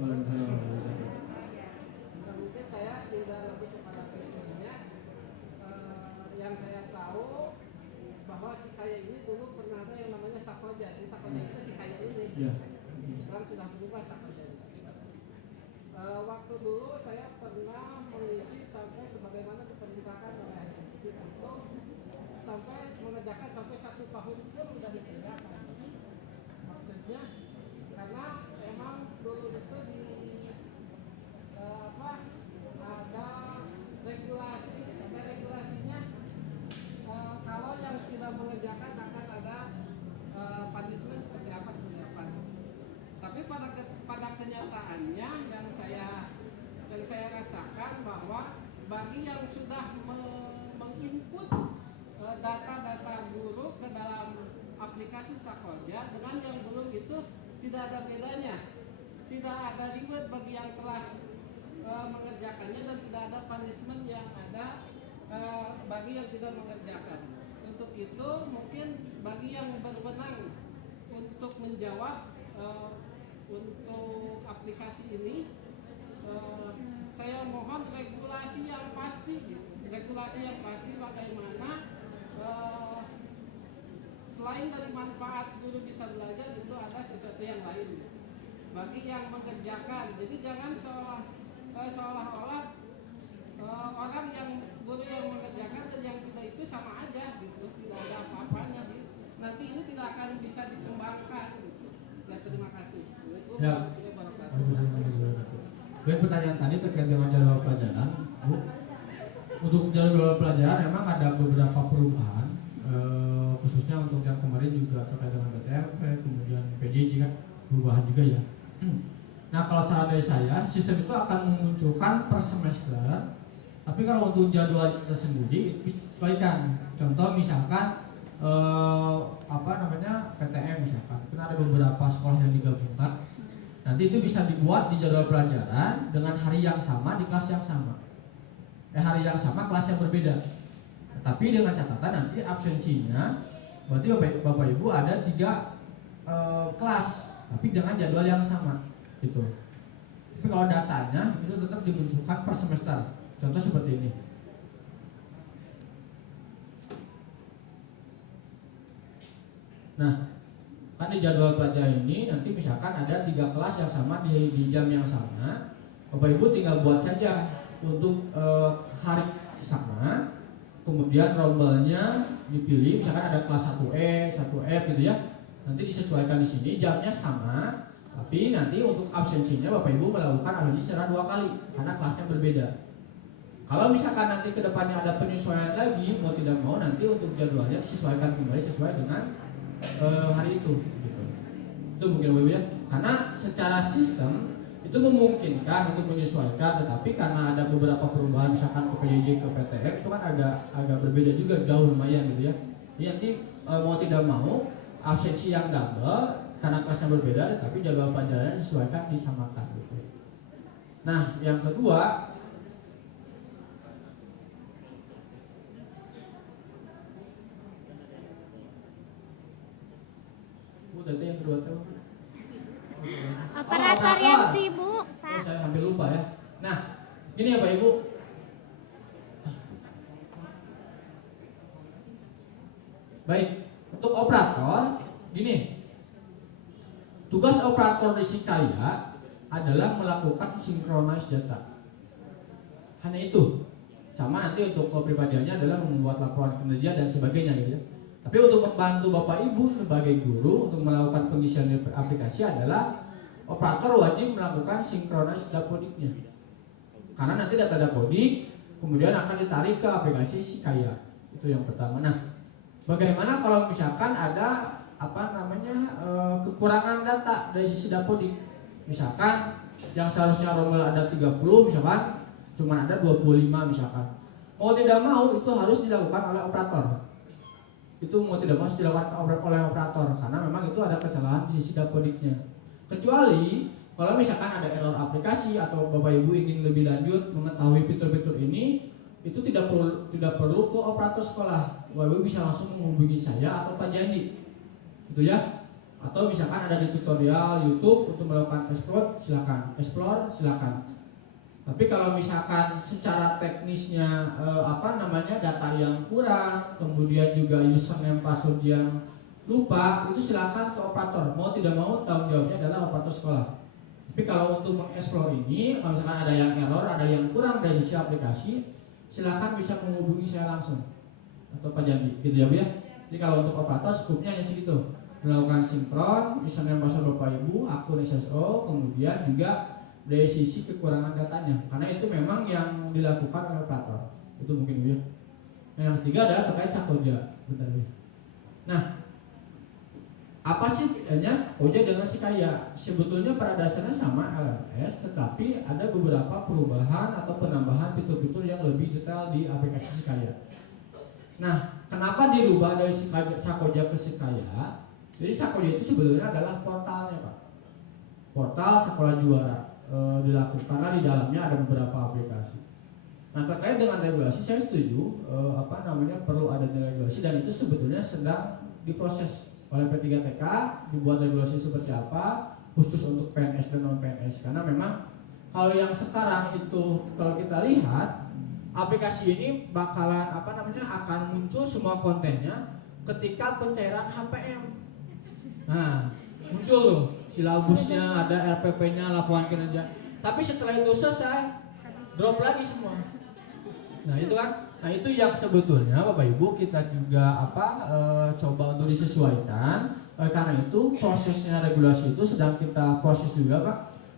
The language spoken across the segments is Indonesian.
Mungkin saya tidak lebih kepada tekniknya. Yang saya tahu bahwa si kaya ini dulu pernah ada yang namanya Sakoja. Jadi Sakoja itu si kaya ini. Sekarang sudah berubah Sakoja. Waktu dulu saya pernah mengisi sampai sebagaimana diperintahkan oleh institut sampai mengerjakan sampai 1 tahun pun sudah dikerjakan. Maksudnya karena emang dulu itu ada regulasinya. Kalau yang tidak mengerjakan akan ada punishment seperti apa. Tapi pada kenyataannya yang saya rasakan bahwa bagi yang sudah menginput data-data guru ke dalam aplikasi Sakoja dengan yang belum itu tidak ada bedanya. Tidak ada reward bagi yang telah mengerjakannya dan tidak ada punishment yang ada bagi yang tidak mengerjakan. Untuk itu mungkin bagi yang berwenang untuk menjawab untuk aplikasi ini, saya mohon regulasi yang pasti, bagaimana selain dari manfaat guru bisa belajar itu ada sesuatu yang lain bagi yang mengerjakan. Jadi jangan seolah-olah orang yang guru yang mengerjakan dan yang tidak itu sama aja gitu, tidak ada apa-apanya gitu. Nanti ini tidak akan bisa dikembangkan gitu. Ya, terima kasih. Ya. Baik, pertanyaan tadi terkait dengan jadwal pelajaran, Bu. Untuk jadwal pelajaran memang ada beberapa perubahan, khususnya untuk yang kemarin juga terkait dengan PTMP, kemudian PJJ kan perubahan juga ya. Nah, kalau saran dari saya, sistem itu akan memunculkan per semester. Tapi kalau untuk jadwal tersendiri disesuaikan. Contoh misalkan PTM misalkan, kan ada beberapa sekolah yang digabungkan. Nanti itu bisa dibuat di jadwal pelajaran dengan hari yang sama di kelas yang sama. Hari yang sama kelas yang berbeda. Tapi dengan catatan nanti absensinya, berarti Bapak Ibu ada 3 kelas, tapi dengan jadwal yang sama, gitu. Tapi kalau datanya itu tetap dibentukkan per semester. Contoh seperti ini. Nah, kan di jadwal pelajaran ini nanti misalkan ada 3 kelas yang sama di jam yang sama. Bapak Ibu tinggal buat saja untuk hari sama, kemudian rombelnya dipilih, misalkan ada kelas 1E, 1F gitu ya. Nanti disesuaikan di sini jamnya sama, tapi nanti untuk absensinya Bapak Ibu melakukan absensi secara 2 kali karena kelasnya berbeda. Kalau misalkan nanti kedepannya ada penyesuaian lagi, mau tidak mau nanti untuk jadwalnya disesuaikan kembali sesuai dengan hari itu gitu. Itu mungkin Bapak Ibu ya. Karena secara sistem itu memungkinkan untuk menyesuaikan, tetapi karena ada beberapa perubahan misalkan ke PJJ ke PTM itu kan agak berbeda juga, jauh lumayan gitu ya. Jadi nanti mau tidak mau absensi yang double karena kelasnya berbeda, tetapi jadwal pelajarannya disesuaikan, disamakan gitu. Nah, yang kedua, tadi yang kedua tuh operator yang sibuk, Pak. Saya hampir lupa ya. Nah, ini ya Pak Ibu. Baik, untuk operator, gini. Tugas operator di Sikaya adalah melakukan synchronize data. Hanya itu. Sama nanti untuk kepribadiannya adalah membuat laporan kinerja dan sebagainya gitu ya. Tapi untuk membantu Bapak Ibu sebagai guru untuk melakukan pengisian aplikasi adalah operator wajib melakukan synchronize dapodiknya. Karena nanti data dapodik kemudian akan ditarik ke aplikasi Sikaya. Itu yang pertama. Nah, bagaimana kalau misalkan ada kekurangan data dari sisi dapodik? Misalkan yang seharusnya rombel ada 30 misalkan cuma ada 25 misalkan. Mau tidak mau itu harus dilakukan oleh operator. Itu mau tidak mau dilakukan oleh operator karena memang itu ada kesalahan di sisi dapodiknya. Kecuali kalau misalkan ada error aplikasi atau Bapak Ibu ingin lebih lanjut mengetahui fitur-fitur ini, itu tidak perlu ke operator sekolah. Bapak Ibu bisa langsung menghubungi saya atau Pak Jandi. Gitu ya. Atau misalkan ada di tutorial YouTube untuk melakukan explore, silakan. Tapi kalau misalkan secara teknisnya data yang kurang, kemudian juga username password yang lupa, itu silakan ke operator. Mau tidak mau tanggung jawabnya adalah operator sekolah. Tapi kalau untuk mengeksplor ini, kalau misalkan ada yang error, ada yang kurang dari sisi aplikasi, silakan bisa menghubungi saya langsung atau Pak Jandi, gitu ya Bu ya. Jadi kalau untuk operator skupnya hanya segitu, melakukan sinkron, username password Bapak Ibu, akun SSO, kemudian juga dari sisi kekurangan datanya, karena itu memang yang dilakukan oleh operator. Itu mungkin Bu ya. Nah, yang ketiga adalah terkait Sakoja. Bentar Bu. Nah, apa sih bedanya Sakoja dengan Sikaya? Sebetulnya pada dasarnya sama LMS, tetapi ada beberapa perubahan atau penambahan fitur-fitur yang lebih detail di aplikasi Sikaya. Nah, kenapa dirubah dari Sakoja ke Sikaya? Jadi Sakoja itu sebetulnya adalah portalnya Pak. Portal sekolah juara dilakukan karena di dalamnya ada beberapa aplikasi. Nah, terkait dengan regulasi saya setuju perlu ada regulasi dan itu sebetulnya sedang diproses oleh P3TK, dibuat regulasi seperti apa khusus untuk PNS dan non PNS, karena memang kalau yang sekarang itu kalau kita lihat aplikasi ini bakalan akan muncul semua kontennya ketika pencairan HPM. Nah, muncul loh silabusnya, ada RPP-nya, laporan kinerja. Tapi setelah itu selesai, drop lagi semua. Nah, itu kan. Nah, itu yang sebetulnya Bapak Ibu kita juga coba untuk disesuaikan. Karena itu prosesnya regulasi itu sedang kita proses juga Pak,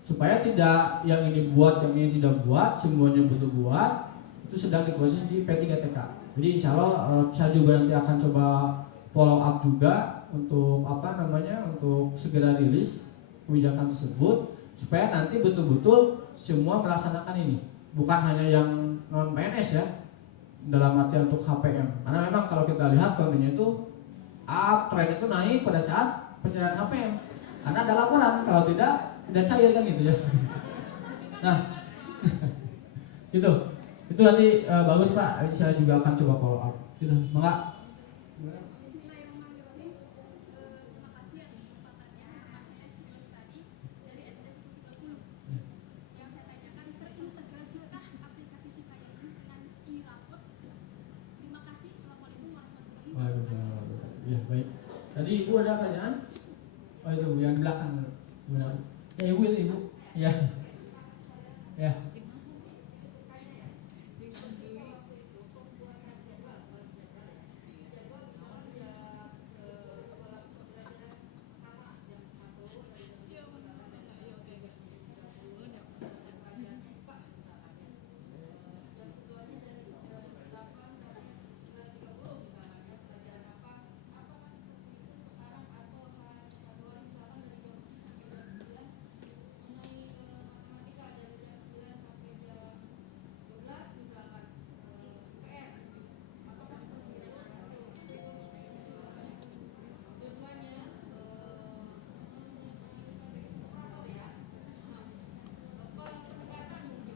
supaya tidak yang ini buat, yang ini tidak buat, semuanya butuh buat. Itu sedang diproses di P3TK. Jadi insya Allah saya juga nanti akan coba follow up juga untuk untuk segera rilis kebijakan tersebut supaya nanti betul-betul semua melaksanakan ini, bukan hanya yang non PNS ya, dalam artian untuk HPM. Karena memang kalau kita lihat kontennya itu tren itu naik pada saat pencairan HPM, karena ada laporan, kalau tidak cair kan gitu ya. Nah itu nanti bagus Pak, saya juga akan coba follow up gitu. Maka Bismillahirrahmanirrahim. Terima kasih atas kesempatannya. Nama saya Silas tadi dari SD 130. Yang saya tanyakan, terintegrasikah aplikasi Sikaya ini dengan e-rapot? Terima kasih. Assalamualaikum warahmatullahi wabarakatuh. Ya baik. Tadi Ibu ada pertanyaan? Oh itu yang belakang. Gimana? Ya Ibu itu Ibu. Ya. Ya.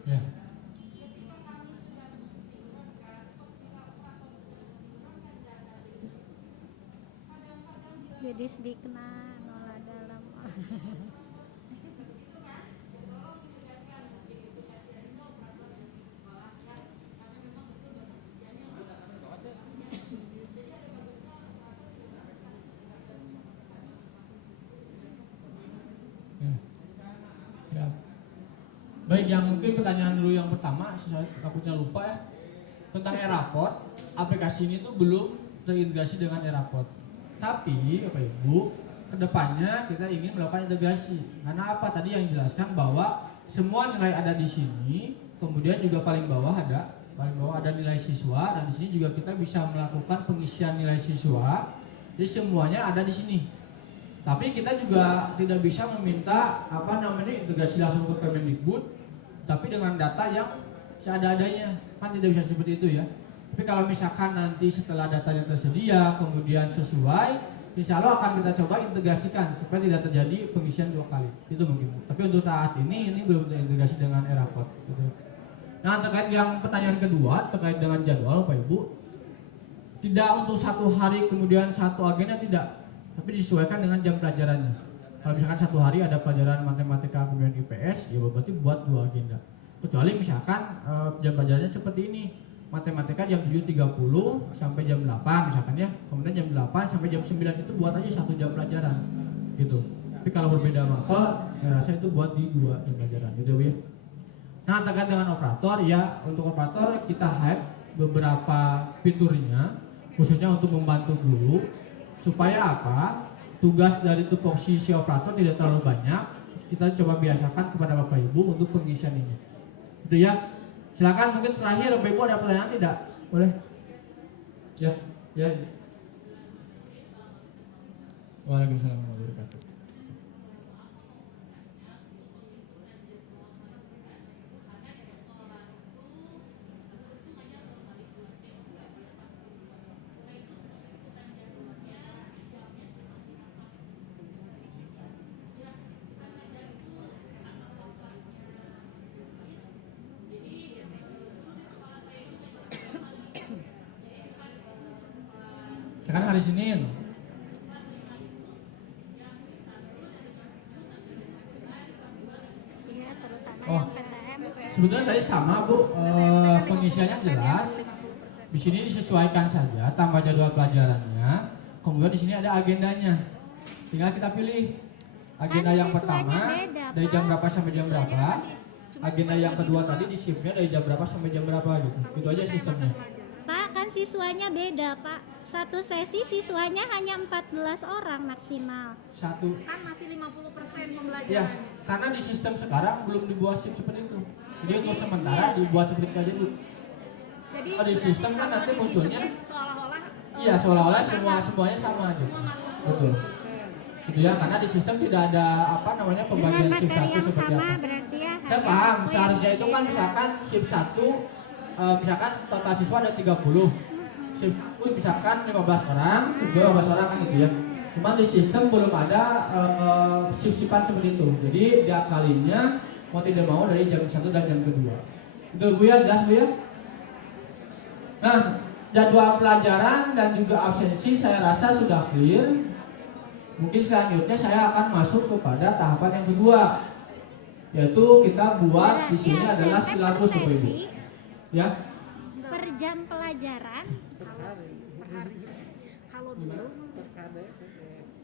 Ya. Jadi sedikit nolak dalam. Ya. Baik, yang mungkin pertanyaan dulu yang pertama, saya takutnya lupa ya, tentang e-raport. Aplikasi ini tuh belum terintegrasi dengan e-raport. Tapi Bapak Ibu, kedepannya kita ingin melakukan integrasi. Karena apa? Tadi yang dijelaskan bahwa semua nilai ada di sini, kemudian juga paling bawah ada nilai siswa, dan di sini juga kita bisa melakukan pengisian nilai siswa. Jadi semuanya ada di sini. Tapi kita juga tidak bisa meminta integrasi langsung ke Kemendikbud, tapi dengan data yang seada-adanya, kan tidak bisa seperti itu ya. Tapi kalau misalkan nanti setelah datanya tersedia, kemudian sesuai, insya Allah akan kita coba integrasikan supaya tidak terjadi pengisian 2 kali. Itu mungkin. Tapi untuk saat ini belum terintegrasi dengan e-raport. Gitu. Nah, terkait yang pertanyaan kedua, terkait dengan jadwal Pak Ibu, tidak untuk 1 hari kemudian 1 agenda, tidak. tapi disesuaikan dengan jam pelajarannya. Kalau misalkan satu hari ada pelajaran matematika kemudian IPS, ya berarti buat 2 agenda. Kecuali misalkan jam pelajarannya seperti ini, matematika jam 7.30 sampai jam 8 misalkan ya, kemudian jam 8 sampai jam 9 itu buat aja 1 jam pelajaran gitu. Tapi kalau berbeda mapel, saya rasa itu buat di 2 jam pelajaran gitu ya. Nah, terkait dengan operator ya, untuk operator kita hack beberapa fiturnya khususnya untuk membantu guru supaya apa? Tugas dari tupoksi si operator tidak terlalu banyak. Kita coba biasakan kepada Bapak Ibu untuk pengisian ini. Itu ya. Silakan mungkin terakhir Bapak Ibu ada pertanyaan tidak? Boleh? Ya, ya. Waalaikumsalam warahmatullahi wabarakatuh. Kan hari Senin. Iya, terutama Oh. yang PTM. Sebetulnya tadi sama Bu, pengisiannya jelas. Di sini disesuaikan saja tambah jadwal pelajarannya. Kemudian di sini ada agendanya. Tinggal kita pilih agenda Kan yang siswanya pertama beda, dari jam Pak. berapa sampai jam berapa. Agenda yang kedua tadi di shiftnya dari jam berapa sampai jam berapa gitu. Itu aja sistemnya. Pak, kan siswanya beda, Pak. Satu sesi siswanya hanya 14 orang maksimal. Satu. Kan masih 50% Ya, pembelajaran. karena di sistem sekarang belum dibuat shift seperti itu. Jadi untuk sementara dibuat seperti itu aja dulu. Jadi Oh, di sistem kan kalau nanti di munculnya- sistemnya seolah-olah Iya, seolah-olah sama. semuanya sama aja. Semua masuk full. Betul. Gitu ya, karena di sistem tidak ada apa namanya Dengan pembagian shift materi 1 yang seperti sama apa. berarti ya. Saya hanya paham, aku yang seharusnya itu kan beda. misalkan shift 1 misalkan total siswa ada 30. Shift 1 misalkan 15 orang, shift 2 15 orang kan gitu ya. Cuma di sistem belum ada shift-shiftan seperti itu. Jadi diakalinya mau tidak mau dari jam 1 dan jam kedua. Itu Bu ya, jelas Bu ya? Nah, jadwal pelajaran dan juga absensi saya rasa sudah clear. Mungkin selanjutnya saya akan masuk kepada tahapan yang kedua, yaitu kita buat di Berarti sini adalah absennya silabus per Bapak Ibu. sesi, Ya, per jam pelajaran. Per hari. Kalau dulu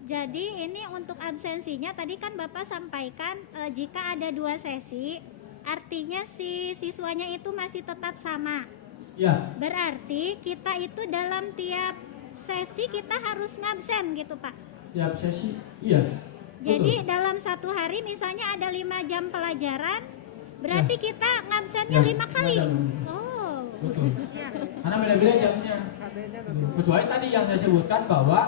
Jadi ini untuk absensinya tadi kan Bapak sampaikan jika ada 2 sesi, artinya si siswanya itu masih tetap sama. ya, Berarti kita itu dalam tiap sesi kita harus ngabsen gitu Pak. ya absensi, iya. Jadi Betul. dalam satu hari misalnya ada 5 jam pelajaran, berarti kita ngabsennya Ya, 5 kali. 5 jam. Oh. Betul. Karena beda-beda jamnya. Kecuali tadi yang saya sebutkan bahwa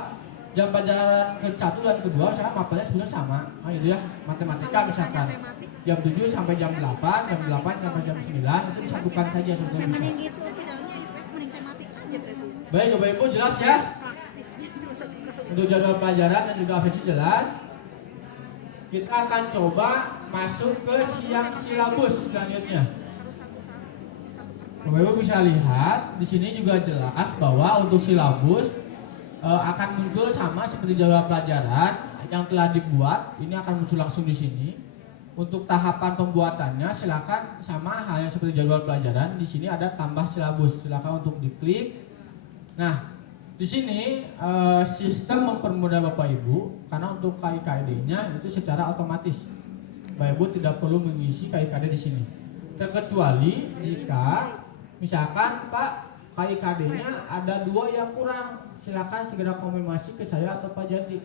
jam pelajaran ke-1 dan ke-2 saya mapelnya sebenarnya sama. Nah, itu ya, matematika misalkan. Jam 7 sampai jam 8, jam 8 sampai jam 9 itu disatukan saja sebetulnya bisa. Mending gitu. tapi dalamnya IPS mending tematik aja berarti. Baik, Bapak Ibu jelas ya? Praktisnya cuma satu kali. Untuk jadwal pelajaran dan juga absensi jelas. Kita akan coba masuk ke siang silabus selanjutnya. Bapak Ibu bisa lihat di sini juga jelas bahwa untuk silabus akan muncul sama seperti jadwal pelajaran yang telah dibuat. Ini akan muncul langsung di sini. Untuk tahapan pembuatannya silakan sama halnya seperti jadwal pelajaran. Di sini ada tambah silabus. Silakan untuk diklik. Nah, di sini sistem mempermudah Bapak Ibu karena untuk KIKD-nya itu secara otomatis. Bapak Ibu tidak perlu mengisi KIKD di sini. Terkecuali jika misalkan Pak KIKD-nya ada 2 yang kurang, silakan segera konfirmasi ke saya atau Pak Janti.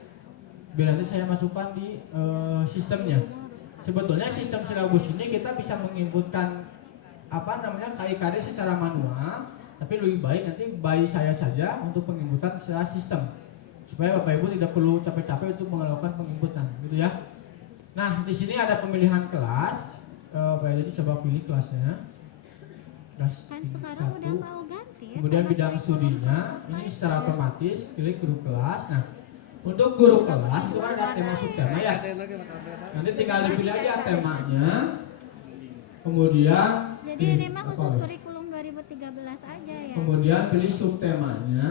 Biar nanti saya masukkan di sistemnya. Sebetulnya sistem silabus ini kita bisa menginputkan apa namanya KIKD secara manual. Tapi lebih baik nanti by saya saja untuk penginputan secara sistem supaya Bapak Ibu tidak perlu capek-capek untuk melakukan penginputan, gitu ya. Nah, di sini ada pemilihan kelas. Pak jadi coba pilih kelasnya. Kelas Kan sekarang 1. udah mau ganti ya. Kemudian sama bidang kurikulum studinya ini secara otomatis klik guru kelas. Nah, untuk guru kelas itu kan ada tema subtema ya. Nanti tinggal dipilih aja temanya. Kemudian Jadi ini mah apa khusus ya? kurikulum 2013 aja ya. Kemudian pilih subtemanya.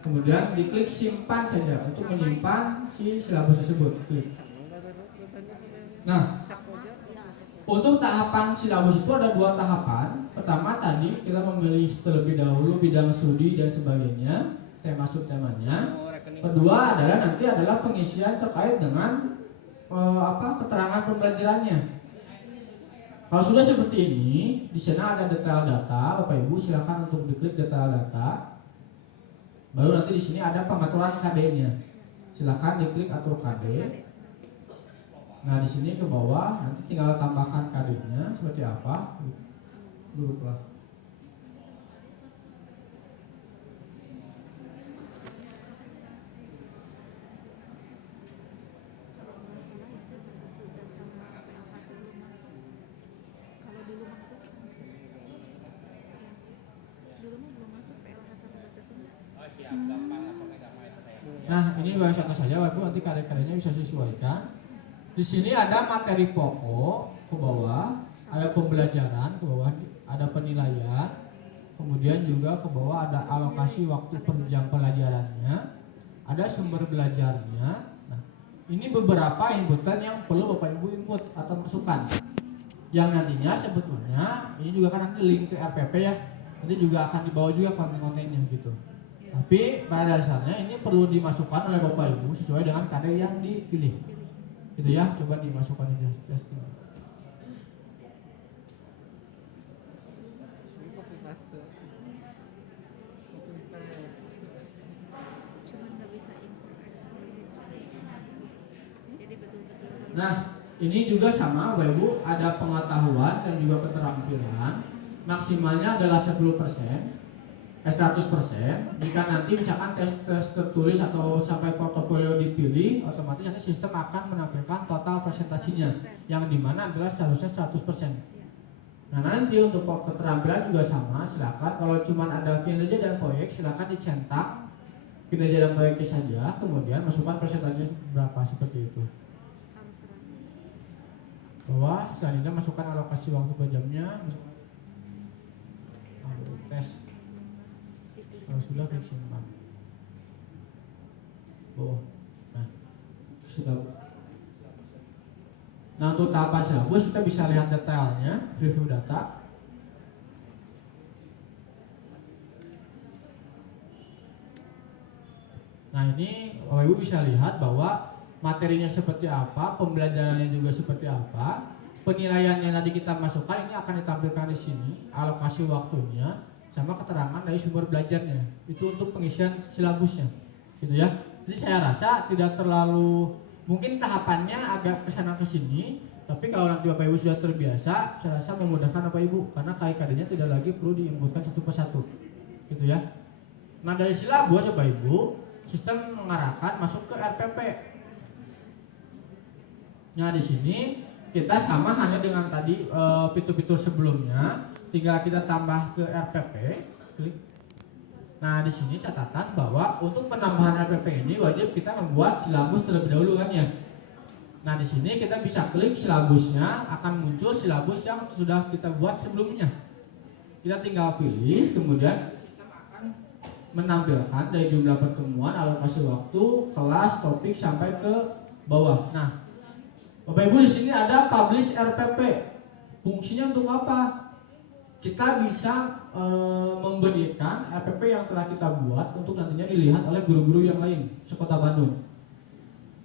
kemudian diklik simpan saja untuk menyimpan si silabus tersebut. Klik. Nah, untuk tahapan silabus itu ada 2 tahapan. Pertama tadi kita memilih terlebih dahulu bidang studi dan sebagainya, masuk temanya. Kedua adalah pengisian terkait dengan keterangan pembelajarannya. Kalau sudah seperti ini, di sana ada detail data, Bapak Ibu silakan untuk diklik detail data. Baru nanti di sini ada pengaturan KD-nya. Silakan diklik atur KD. Nah, di sini ke bawah nanti tinggal tambahkan KD-nya seperti apa. Duduklah. Kalau dulu mah itu sih. Dulu mah belum masuk PLH sama bahasa Sunda. Nah, ini bahasa saja, Bapak Ibu, nanti KD-KD-nya bisa disesuaikan. Di sini ada materi pokok ke bawah, ada pembelajaran ke bawah, ada penilaian, kemudian juga ke bawah ada alokasi waktu per jam pelajarannya, ada sumber belajarnya. Nah, ini beberapa inputan yang perlu Bapak Ibu input atau masukkan. Yang nantinya sebetulnya ini juga kan nanti link ke RPP ya, nanti juga akan dibawa juga konten-kontennya gitu. Tapi pada dasarnya ini perlu dimasukkan oleh Bapak Ibu sesuai dengan KD yang dipilih. Gitu ya, coba dimasukkan aja. Cuman nggak bisa import aja. Jadi betul-betul. Nah, ini juga sama Bapak Ibu, ada pengetahuan dan juga keterampilan. Maksimalnya adalah 10%. 100%. Jika nanti misalkan tes tertulis atau sampai portofolio dipilih, otomatis nanti sistem akan menampilkan total presentasinya, yang dimana adalah seharusnya 100%. Nah, nanti untuk keterampilan juga sama, silakan kalau cuma ada kinerja dan proyek silakan dicetak kinerja dan proyeknya saja, kemudian masukkan presentasinya berapa seperti itu. Bahwa selanjutnya masukkan alokasi waktu per jamnya, tes. Kalau sudah simpan. Nah, sudah. Nah, untuk tahapan silabus kita bisa lihat detailnya, review data. Nah, ini Bapak Ibu bisa lihat bahwa materinya seperti apa, pembelajarannya juga seperti apa, penilaiannya nanti kita masukkan ini akan ditampilkan di sini, alokasi waktunya, sama keterangan dari sumber belajarnya. Itu untuk pengisian silabusnya, gitu ya. Jadi saya rasa tidak terlalu, mungkin tahapannya agak kesana kesini, tapi kalau nanti Bapak Ibu sudah terbiasa, saya rasa memudahkan Bapak Ibu karena KD-nya tidak lagi perlu diinputkan satu persatu, gitu ya. Nah, dari silabus Bapak Ibu, sistem mengarahkan masuk ke RPP. Nah, di sini kita sama hanya dengan tadi fitur-fitur sebelumnya. Tinggal kita tambah ke RPP, klik. Nah, di sini catatan bahwa untuk penambahan RPP ini wajib kita membuat silabus terlebih dahulu kan ya. Nah, di sini kita bisa klik silabusnya, akan muncul silabus yang sudah kita buat sebelumnya. Kita tinggal pilih, kemudian sistem akan menampilkan dari jumlah pertemuan, alokasi waktu, kelas, topik sampai ke bawah. Nah, Bapak Ibu di sini ada publish RPP. Fungsinya untuk apa? Kita bisa memberikan RPP yang telah kita buat untuk nantinya dilihat oleh guru-guru yang lain sekota Bandung.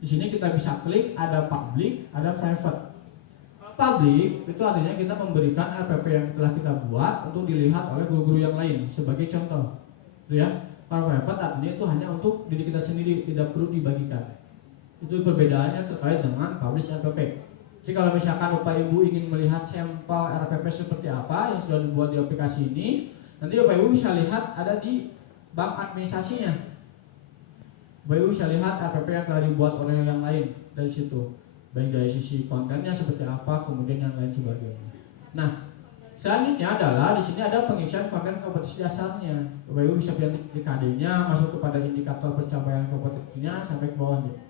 Di sini kita bisa klik ada public, ada private. Public itu artinya kita memberikan RPP yang telah kita buat untuk dilihat oleh guru-guru yang lain sebagai contoh. Ya, kalau private artinya itu hanya untuk diri kita sendiri, tidak perlu dibagikan. Itu perbedaannya terkait dengan publish RPP. Jadi kalau misalkan Bapak Ibu ingin melihat sampel RPP seperti apa yang sudah dibuat di aplikasi ini, nanti Bapak Ibu bisa lihat ada di bank administrasinya. Bapak Ibu bisa lihat RPP yang telah dibuat oleh yang lain dari situ, baik dari sisi kontennya seperti apa, kemudian yang lain sebagainya. Nah, selanjutnya adalah di sini ada pengisian konten kompetisi dasarnya. Bapak Ibu bisa lihat di KD-nya, masuk kepada indikator pencapaian kompetisinya sampai ke bawah nih.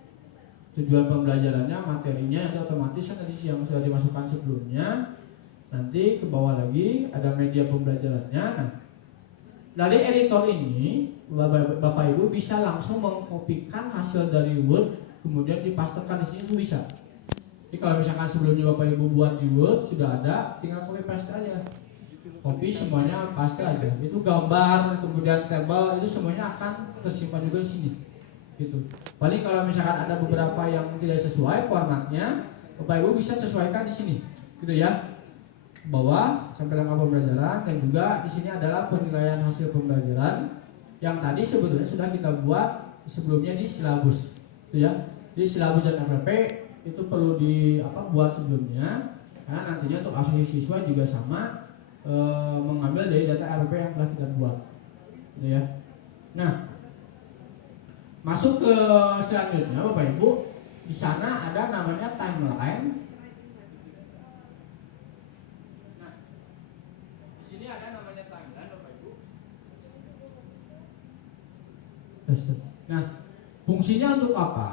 Tujuan pembelajarannya, materinya itu otomatis kan tadi yang sudah dimasukkan sebelumnya. Nanti ke bawah lagi ada media pembelajarannya. Nah, dari editor ini Bapak Ibu bisa langsung mengkopikan hasil dari Word kemudian dipastekan di sini itu bisa. Jadi kalau misalkan sebelumnya Bapak Ibu buat di Word sudah ada, tinggal copy paste aja. Copy semuanya paste aja. Itu gambar, kemudian tabel itu semuanya akan tersimpan juga di sini. Gitu. Paling kalau misalkan ada beberapa yang tidak sesuai formatnya, Bapak Ibu bisa sesuaikan di sini. Gitu ya. Bawah sampai lengkap pembelajaran, dan juga di sini adalah penilaian hasil pembelajaran yang tadi sebetulnya sudah kita buat sebelumnya di silabus. Gitu ya. Jadi silabus dan RPP itu perlu buat sebelumnya, karena nantinya untuk asesmen siswa juga sama mengambil dari data RPP yang telah kita buat. Gitu ya. Nah, masuk ke selanjutnya Bapak Ibu, di sana ada namanya timeline. Nah, di sini ada namanya timeline Bapak Ibu. Nah, fungsinya untuk apa?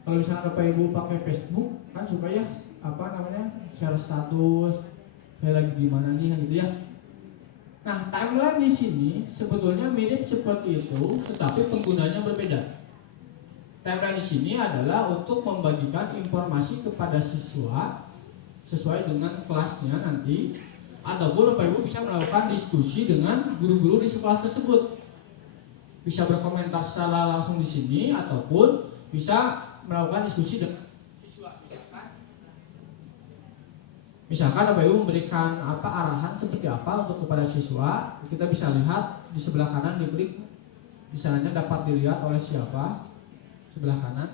Kalau misalnya Bapak Ibu pakai Facebook kan supaya share status, saya lagi di mana nih gitu ya. Nah, timeline di sini sebetulnya mirip seperti itu, tetapi penggunanya berbeda. Timeline di sini adalah untuk membagikan informasi kepada siswa sesuai dengan kelasnya nanti, ataupun Bapak Ibu bisa melakukan diskusi dengan guru-guru di sekolah tersebut. Bisa berkomentar secara langsung di sini, ataupun bisa melakukan diskusi dengan siswa. Misalkan Bapak Ibu memberikan arahan seperti apa untuk kepada siswa, kita bisa lihat di sebelah kanan, diklik di sananya dapat dilihat oleh siapa. Sebelah kanan.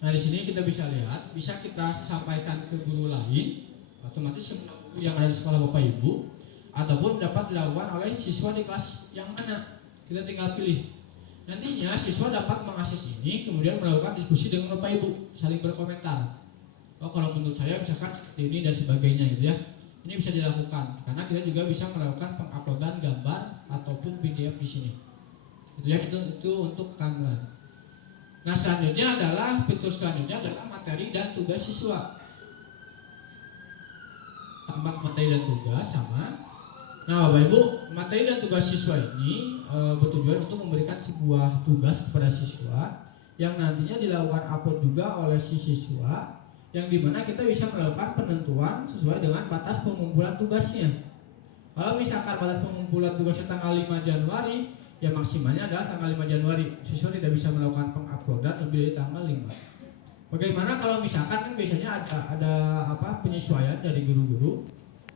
Nah, di sini kita bisa lihat, bisa kita sampaikan ke guru lain, otomatis semua guru yang ada di sekolah Bapak Ibu, ataupun dapat dilakukan oleh siswa di kelas yang mana. Kita tinggal pilih. Nantinya siswa dapat mengakses ini, kemudian melakukan diskusi dengan Bapak Ibu, saling berkomentar. Oh, kalau menurut saya misalkan seperti ini dan sebagainya gitu ya. Ini bisa dilakukan karena kita juga bisa melakukan penguploadan gambar ataupun PDF di sini. Gitu ya, itu untuk timeline. Nah, selanjutnya adalah fitur selanjutnya adalah materi dan tugas siswa. Tambah materi dan tugas sama. Nah, Bapak Ibu, materi dan tugas siswa ini bertujuan untuk memberikan sebuah tugas kepada siswa yang nantinya dilakukan upload juga oleh si siswa, yang dimana kita bisa melakukan penentuan sesuai dengan batas pengumpulan tugasnya. Kalau misalkan batas pengumpulan tugasnya tanggal 5 Januari, ya maksimalnya adalah tanggal 5 Januari. Siswa tidak bisa melakukan penguploadan lebih dari tanggal 5. Bagaimana kalau misalkan kan biasanya ada penyesuaian dari guru-guru.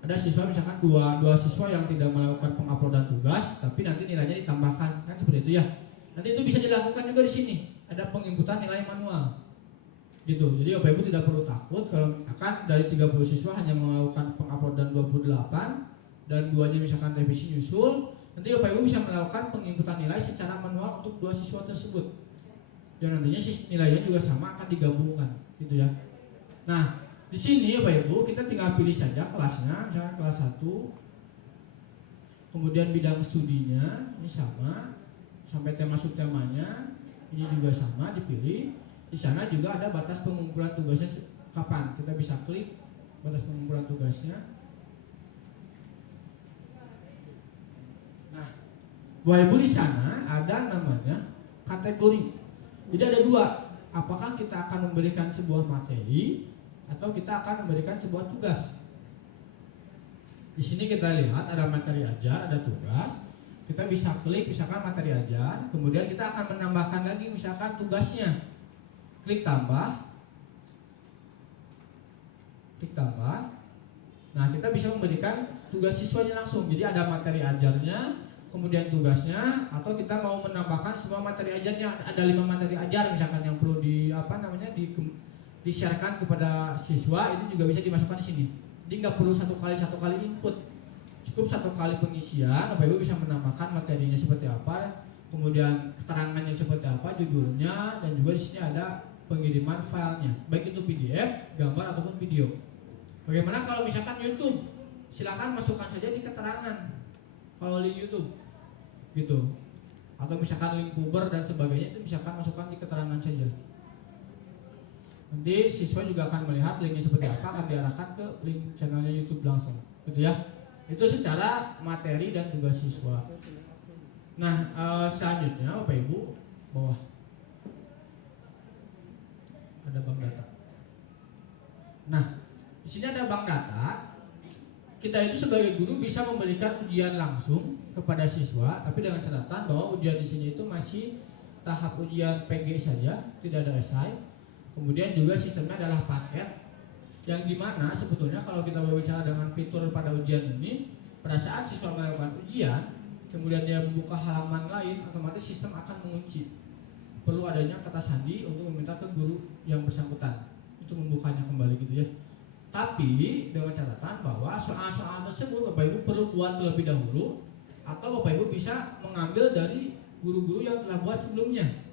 Ada siswa misalkan dua siswa yang tidak melakukan penguploadan tugas, tapi nanti nilainya ditambahkan, kan seperti itu ya. Nanti itu bisa dilakukan juga di sini. Ada penginputan nilai manual. Gitu. Jadi Bapak Ibu tidak perlu takut kalau misalkan dari 30 siswa hanya melakukan penguploadan 28 dan duanya misalkan revisi nyusul, nanti Bapak Ibu bisa melakukan penginputan nilai secara manual untuk dua siswa tersebut. Yang nantinya nilainya juga sama akan digabungkan, gitu ya. Nah, di sini Bapak Ibu kita tinggal pilih saja kelasnya, misalkan kelas 1. Kemudian bidang studinya ini sama, sampai tema subtemanya ini juga sama dipilih. Di sana juga ada batas pengumpulan tugasnya kapan. Kita bisa klik batas pengumpulan tugasnya. Nah, Bapak Ibu di sana ada namanya kategori. Jadi ada dua. Apakah kita akan memberikan sebuah materi atau kita akan memberikan sebuah tugas. Di sini kita lihat ada materi ajar, ada tugas. Kita bisa klik misalkan materi ajar, kemudian kita akan menambahkan lagi misalkan tugasnya. Klik tambah. Klik tambah. Nah, kita bisa memberikan tugas siswanya langsung. Jadi ada materi ajarnya, kemudian tugasnya, atau kita mau menambahkan semua materi ajarnya. Ada 5 materi ajar misalkan yang perlu di-sharekan kepada siswa, itu juga bisa dimasukkan di sini. Jadi nggak perlu satu kali input, cukup satu kali pengisian. Bapak Ibu bisa menambahkan materinya seperti apa, kemudian keterangannya seperti apa, judulnya, dan juga di sini ada pengiriman filenya, baik itu PDF, gambar ataupun video. Bagaimana kalau misalkan YouTube? Silakan masukkan saja di keterangan. Kalau link YouTube, gitu. Atau misalkan link puber dan sebagainya itu misalkan masukkan di keterangan saja. Nanti siswa juga akan melihat linknya seperti apa, akan diarahkan ke link channelnya YouTube langsung, gitu ya. Itu secara materi dan tugas siswa. Nah, selanjutnya Bapak Ibu bawah ada bank data. Nah, di sini ada bank data. Kita itu sebagai guru bisa memberikan ujian langsung kepada siswa, tapi dengan catatan bahwa ujian di sini itu masih tahap ujian PG saja, tidak ada esai. Kemudian juga sistemnya adalah paket, yang dimana sebetulnya kalau kita berbicara dengan fitur pada ujian ini, pada saat siswa melakukan ujian, kemudian dia membuka halaman lain, otomatis sistem akan mengunci. Perlu adanya kata sandi untuk meminta ke guru yang bersangkutan itu membukanya kembali, gitu ya. Tapi dengan catatan bahwa soal-soal tersebut Bapak Ibu perlu buat terlebih dahulu, atau Bapak Ibu bisa mengambil dari guru-guru yang telah buat sebelumnya.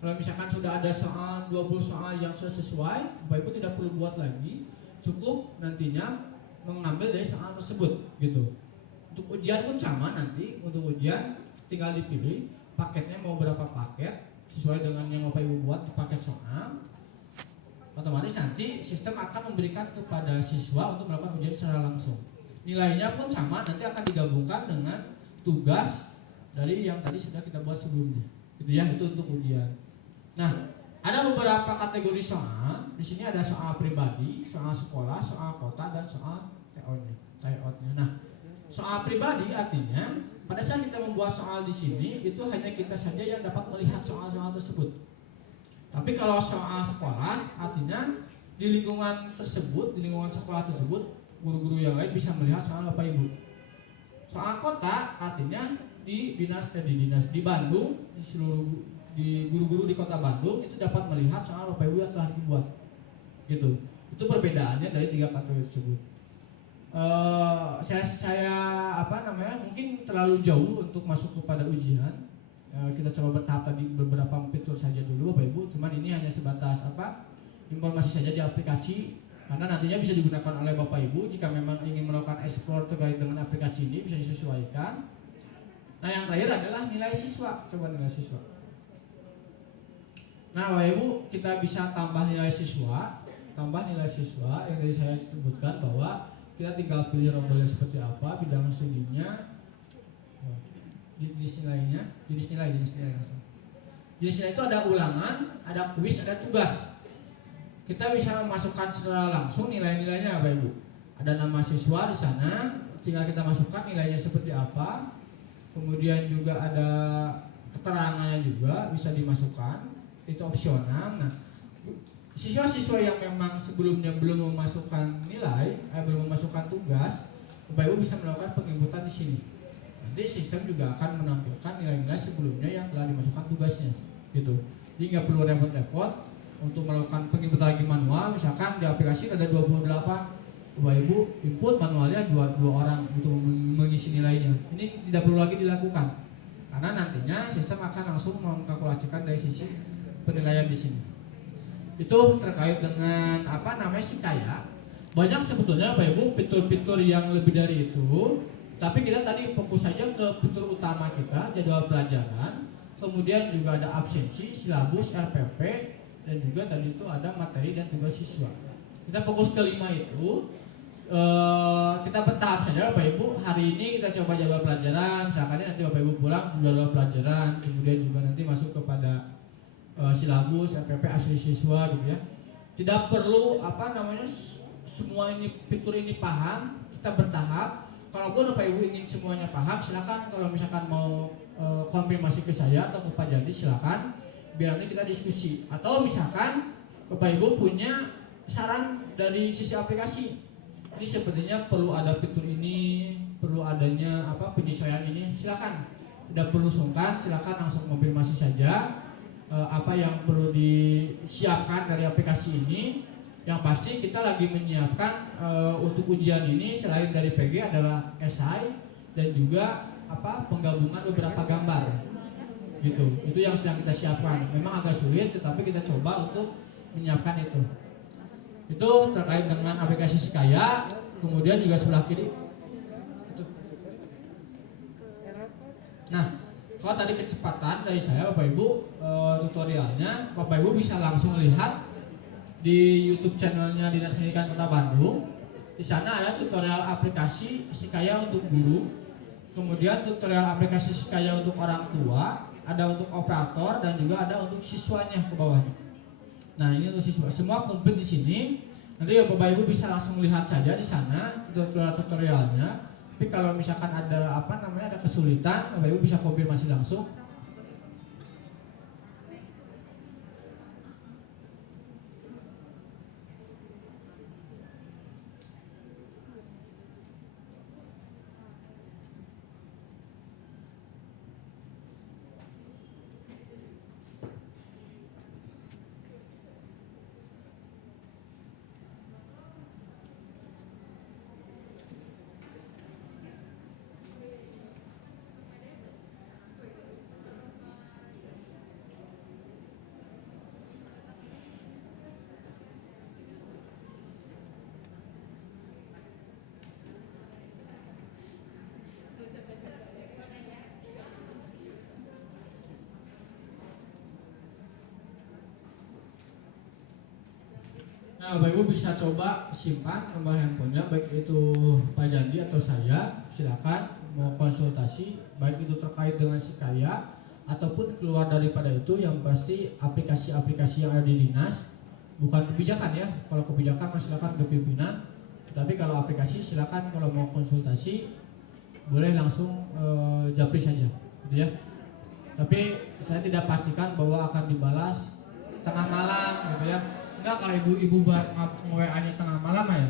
Kalau misalkan sudah ada soal 20 soal yang sudah sesuai, Bapak Ibu tidak perlu buat lagi, cukup nantinya mengambil dari soal tersebut, gitu. Untuk ujian pun sama, nanti untuk ujian tinggal dipilih paketnya mau berapa paket sesuai dengan yang Bapak Ibu buat di paket soal. Otomatis nanti sistem akan memberikan kepada siswa untuk melakukan ujian secara langsung. Nilainya pun sama, nanti akan digabungkan dengan tugas dari yang tadi sudah kita buat sebelumnya. Gitu ya, itu untuk ujian. Nah, ada beberapa kategori soal. Di sini ada soal pribadi, soal sekolah, soal kota, dan soal TO-nya. Nah, soal pribadi artinya pada saat kita membuat soal di sini itu hanya kita saja yang dapat melihat soal-soal tersebut. Tapi kalau soal sekolah, artinya di lingkungan tersebut, di lingkungan sekolah tersebut, guru-guru yang lain bisa melihat soal Bapak Ibu. Soal kota, artinya di Bandung, di guru-guru di kota Bandung itu dapat melihat soal Bapak Ibu yang telah dibuat. Gitu. Itu perbedaannya dari 3 kategori tersebut. Mungkin terlalu jauh untuk masuk kepada ujian. Kita coba bertahap tadi beberapa fitur saja dulu Bapak Ibu, cuman ini hanya sebatas informasi saja di aplikasi, karena nantinya bisa digunakan oleh Bapak Ibu jika memang ingin melakukan explore terkait dengan aplikasi ini, bisa disesuaikan. Nah, yang terakhir adalah nilai siswa. Coba nilai siswa. Nah, Bapak Ibu, kita bisa tambah nilai siswa yang tadi saya sebutkan bahwa kita tinggal pilih rombelnya seperti apa, bidang studinya, jenis nilai. Jenis nilai itu ada ulangan, ada kuis, ada tugas. Kita bisa memasukkan secara langsung nilai-nilainya, Bapak Ibu. Ada nama siswa di sana, tinggal kita masukkan nilainya seperti apa. Kemudian juga ada keterangannya juga bisa dimasukkan, itu opsional. Nah, siswa-siswa yang memang sebelumnya belum memasukkan nilai, belum memasukkan tugas, Bapak Ibu bisa melakukan penginputan di sini. Nanti sistem juga akan menampilkan nilai-nilai sebelumnya yang telah dimasukkan tugasnya, gitu. Jadi nggak perlu repot-repot untuk melakukan penginputan lagi manual. Misalkan di aplikasi ada 28, Bapak Ibu input manualnya dua orang untuk mengisi nilainya. Ini tidak perlu lagi dilakukan, karena nantinya sistem akan langsung mengkalkulasikan dari sisi penilaian di sini. Itu terkait dengan Sikaya. Banyak sebetulnya Bapak Ibu fitur-fitur yang lebih dari itu. Tapi kita tadi fokus saja ke fitur utama kita, jadwal pelajaran, kemudian juga ada absensi, silabus, RPP, dan juga tadi itu ada materi dan tugas siswa. Kita fokus ke 5 itu. Kita bertahap saja Bapak Ibu. Hari ini kita coba jadwal pelajaran, misalkan nanti Bapak Ibu pulang jadwal pelajaran, kemudian juga nanti masuk kepada silabus, RPP, asli siswa, gitu ya. Tidak perlu semua ini fitur ini paham, kita bertahap. Kalaupun Bapak Ibu ingin semuanya paham, silakan. Kalau misalkan mau konfirmasi ke saya atau ke Pak Jadi, silakan. Biar nanti kita diskusi. Atau misalkan Bapak Ibu punya saran dari sisi aplikasi, ini sepertinya perlu ada fitur ini, perlu adanya penyesuaian ini, silakan. Tidak perlu sungkan, silakan langsung konfirmasi saja apa yang perlu disiapkan dari aplikasi ini. Yang pasti kita lagi menyiapkan untuk ujian ini selain dari PG adalah esai dan juga penggabungan beberapa gambar, gitu. Itu yang sedang kita siapkan. Memang agak sulit, tetapi kita coba untuk menyiapkan itu. Itu terkait dengan aplikasi Sikaya. Kemudian juga sebelah kiri. Itu. Nah, kalau tadi kecepatan dari saya Bapak Ibu, tutorialnya Bapak Ibu bisa langsung lihat di YouTube channelnya Dinas Pendidikan Kota Bandung. Di sana ada tutorial aplikasi Sikaya untuk guru, kemudian tutorial aplikasi Sikaya untuk orang tua, ada untuk operator dan juga ada untuk siswanya ke bawahnya. Nah ini untuk siswa, semua komplit di sini. Nanti Bapak Ibu bisa langsung lihat saja di sana tutorialnya. Tapi kalau misalkan ada ada kesulitan, Bapak Ibu bisa konfirmasi langsung. Nah, Bapak Ibu bisa coba simpan nomor handphonenya, baik itu Pak Jandi atau saya. Silakan mau konsultasi, baik itu terkait dengan Sikaya ataupun keluar daripada itu, yang pasti aplikasi-aplikasi yang ada di dinas, bukan kebijakan ya. Kalau kebijakan silakan ke pimpinan, tapi kalau aplikasi silakan kalau mau konsultasi boleh langsung japri saja, gitu ya. Tapi saya tidak pastikan bahwa akan dibalas tengah malam, gitu ya. Enggak, kalau ibu WA-nya tengah malam ya,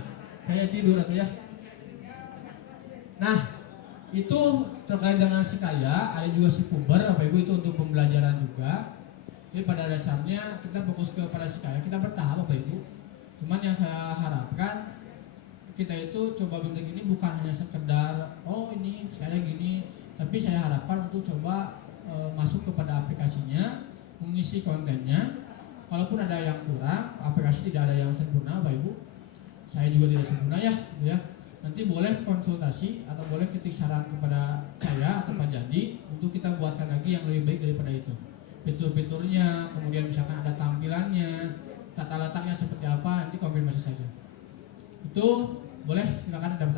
saya tidur atau ya. Nah, itu terkait dengan Sikaya, ada juga Sikuber, Bapak Ibu, itu untuk pembelajaran juga. Jadi pada dasarnya kita fokus kepada Sikaya, kita bertahap Bapak Ibu. Cuman yang saya harapkan kita itu coba bentuk ini bukan hanya sekedar oh ini Sikaya gini, tapi saya harapkan untuk coba masuk kepada aplikasinya, mengisi kontennya. Kalaupun ada yang kurang, aplikasi tidak ada yang sempurna, Bapak Ibu. Saya juga tidak sempurna ya, gitu ya. Nanti boleh konsultasi atau boleh ketik saran kepada saya atau Pak Jandi untuk kita buatkan lagi yang lebih baik daripada itu. Fitur-fiturnya, kemudian misalkan ada tampilannya, tata letaknya seperti apa, nanti konfirmasi saja. Itu boleh, silakan ada